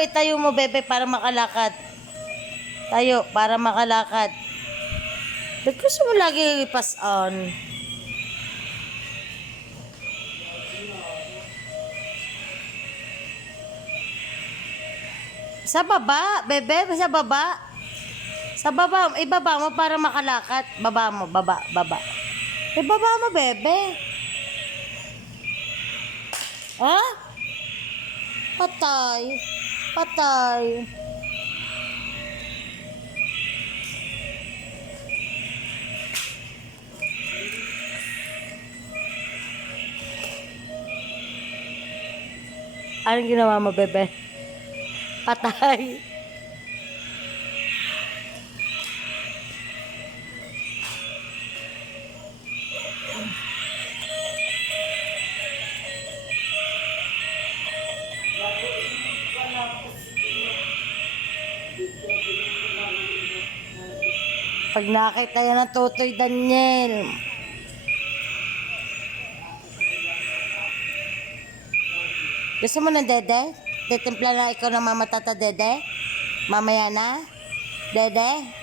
Itayo mo, bebe, para makalakad. Tayo, para makalakad. Ba't gusto mo lagi i-pass on? Sa baba, bebe, sa baba. Sa baba, ibaba mo para makalakad. Baba mo, baba. Ibaba mo, bebe. Ha? Patay. Anong ginawa mo, bebe? Patay. Pag nakita yan ng Totoy Daniel. Gusto mo ng dede? Titimpla na ikaw ng mama tata dede? Mamaya na? Dede?